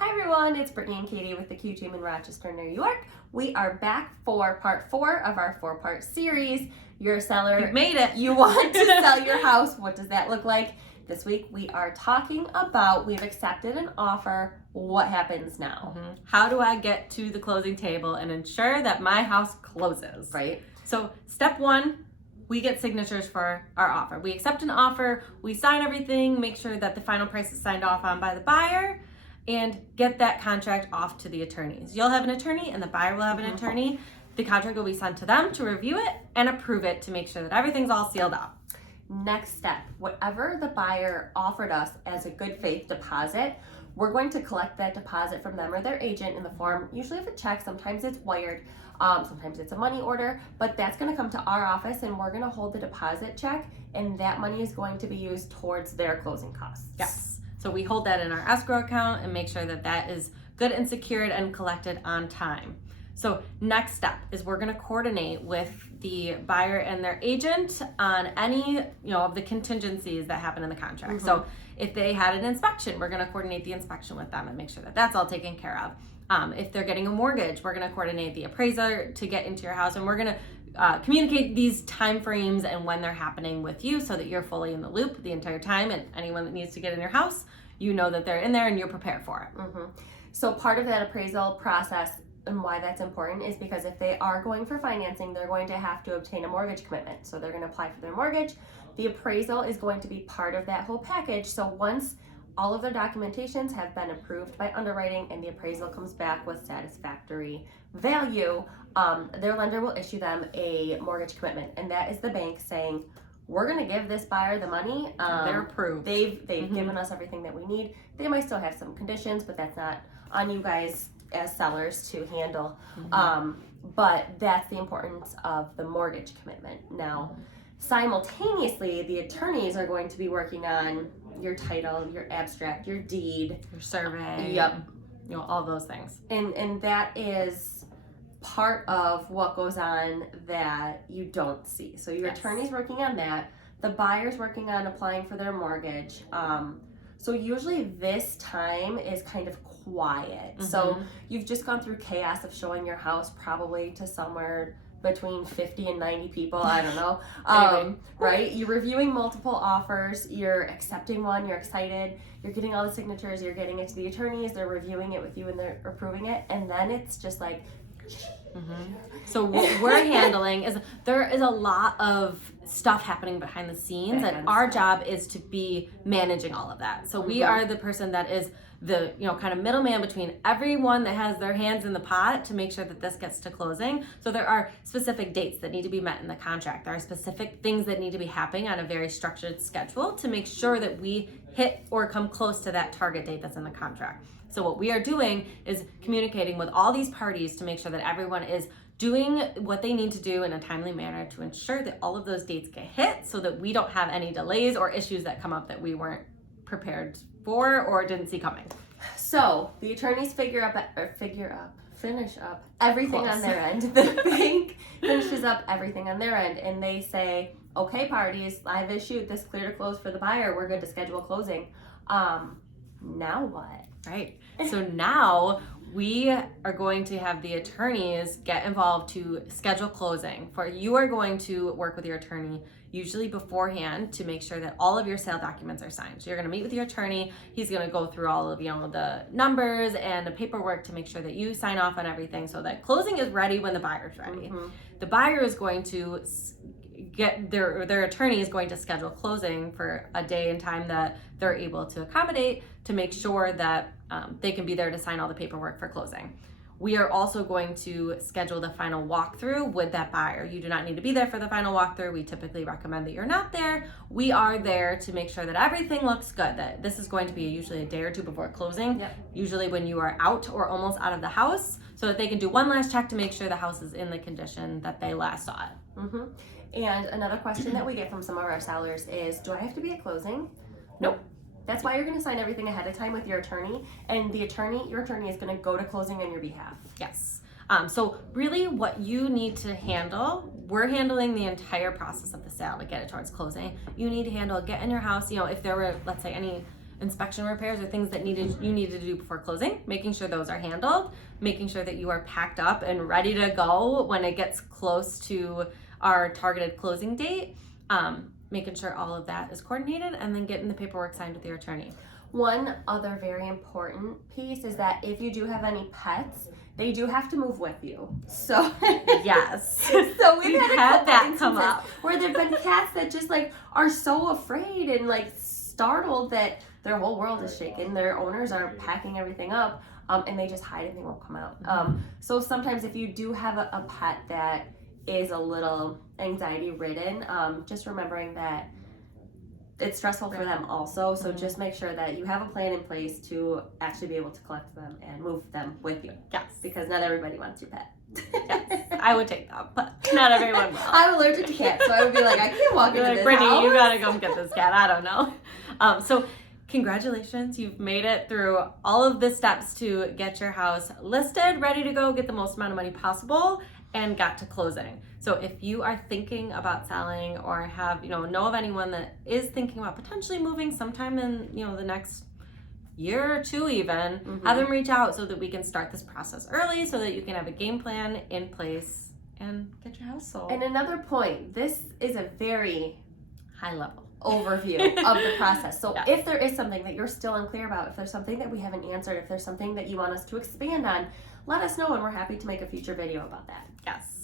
Hi everyone, it's Brittany and Katie with the QTeam in Rochester, New York. We are back for part 4 of our 4-part series. You're a seller. You've made it. You want to sell your house. What does that look like? This week we are talking about we've accepted an offer. What happens now? How do I get to the closing table and ensure that my house closes? Right. So step 1, we get signatures for our offer. We accept an offer, we sign everything, make sure that the final price is signed off on by the buyer, and get that contract off to the attorneys. You'll have an attorney and the buyer will have an attorney. The contract will be sent to them to review it and approve it to make sure that everything's all sealed up. Next step, whatever the buyer offered us as a good faith deposit, we're going to collect that deposit from them or their agent in the form, usually of a check. Sometimes it's wired, sometimes it's a money order, but that's going to come to our office and we're going to hold the deposit check, and that money is going to be used towards their closing costs. Yes. So we hold that in our escrow account and make sure that that is good and secured and collected on time. So next step is we're going to coordinate with the buyer and their agent on any, of the contingencies that happen in the contract. So if they had an inspection, we're going to coordinate the inspection with them and make sure that that's all taken care of. If they're getting a mortgage, we're going to coordinate the appraiser to get into your house, and we're going to communicate these time frames and when they're happening with you so that you're fully in the loop the entire time, and anyone that needs to get in your house, you know that they're in there and you're prepared for it. So part of that appraisal process and why that's important is because if they are going for financing, they're going to have to obtain a mortgage commitment. So they're going to apply for their mortgage. The appraisal is going to be part of that whole package. So once all of their documentations have been approved by underwriting and the appraisal comes back with satisfactory value, their lender will issue them a mortgage commitment. And that is the bank saying, we're going to give this buyer the money. They're approved. They've given us everything that we need. They might still have some conditions, but that's not on you guys as sellers to handle. But that's the importance of the mortgage commitment. Now, simultaneously, the attorneys are going to be working on your title, your abstract, your deed, Your survey. Yep. All those things. And that is part of what goes on that you don't see. So your attorney's working on that. The buyer's working on applying for their mortgage. So usually this time is kind of quiet. So you've just gone through chaos of showing your house probably to somewhere between 50 and 90 people, I don't know, right? You're reviewing multiple offers, you're accepting one, you're excited, you're getting all the signatures, you're getting it to the attorneys, they're reviewing it with you and they're approving it, and then it's just like... So what we're handling is there is a lot of stuff happening behind the scenes, and our job is to be managing all of that. So we are the person that is the kind of middleman between everyone that has their hands in the pot to make sure that this gets to closing. So there are specific dates that need to be met in the contract. There are specific things that need to be happening on a very structured schedule to make sure that we hit or come close to that target date that's in the contract. So what we are doing is communicating with all these parties to make sure that everyone is doing what they need to do in a timely manner to ensure that all of those dates get hit so that we don't have any delays or issues that come up that we weren't prepared for or didn't see coming. So the attorneys finish up everything on their end. The bank finishes up everything on their end, and they say, okay, parties, I've issued this clear to close for the buyer. We're good to schedule closing. Now what? Right. So now we are going to have the attorneys get involved to schedule closing. You are going to work with your attorney usually beforehand to make sure that all of your sale documents are signed. So you're going to meet with your attorney. He's going to go through all of the numbers and the paperwork to make sure that you sign off on everything so that closing is ready when the buyer's ready. The buyer is going to get their attorney is going to schedule closing for a day and time that they're able to accommodate to make sure that they can be there to sign all the paperwork for closing. We are also going to schedule the final walkthrough with that buyer. You do not need to be there for the final walkthrough. We typically recommend that you're not there. We are there to make sure that everything looks good, that this is going to be usually a day or two before closing, usually when you are out or almost out of the house, so that they can do one last check to make sure the house is in the condition that they last saw it. And another question that we get from some of our sellers is, do I have to be at closing? Nope. That's why you're going to sign everything ahead of time with your attorney, and your attorney is going to go to closing on your behalf. Yes. So really what you need to handle, we're handling the entire process of the sale to get it towards closing. You need to handle, get in your house, if there were, let's say, any inspection repairs or things that you needed to do before closing, making sure those are handled, making sure that you are packed up and ready to go when it gets close to our targeted closing date, making sure all of that is coordinated, and then getting the paperwork signed with your attorney. One other very important piece is that if you do have any pets, they do have to move with you. So yes. So we've had that come up where there've been cats that just like are so afraid and like startled that their whole world is shaken. Their owners are packing everything up, and they just hide and they won't come out. So sometimes if you do have a pet that is a little anxiety ridden, just remembering that it's stressful for them also. So just make sure that you have a plan in place to actually be able to collect them and move them with you. Yes. Because not everybody wants your pet. Yes. I would take them, but not everyone will. I'm allergic to cats, so I would be like, I can't walk into this Brittany, house. you gotta go get this cat. I don't know. So congratulations, you've made it through all of the steps to get your house listed, ready to go, get the most amount of money possible, and got to closing. So if you are thinking about selling or have, know of anyone that is thinking about potentially moving sometime in, the next year or two even, have them reach out so that we can start this process early so that you can have a game plan in place and get your house sold. And another point, this is a very high level overview of the process. So yes. If there is something that you're still unclear about, if there's something that we haven't answered, if there's something that you want us to expand on, let us know and we're happy to make a future video about that. Yes.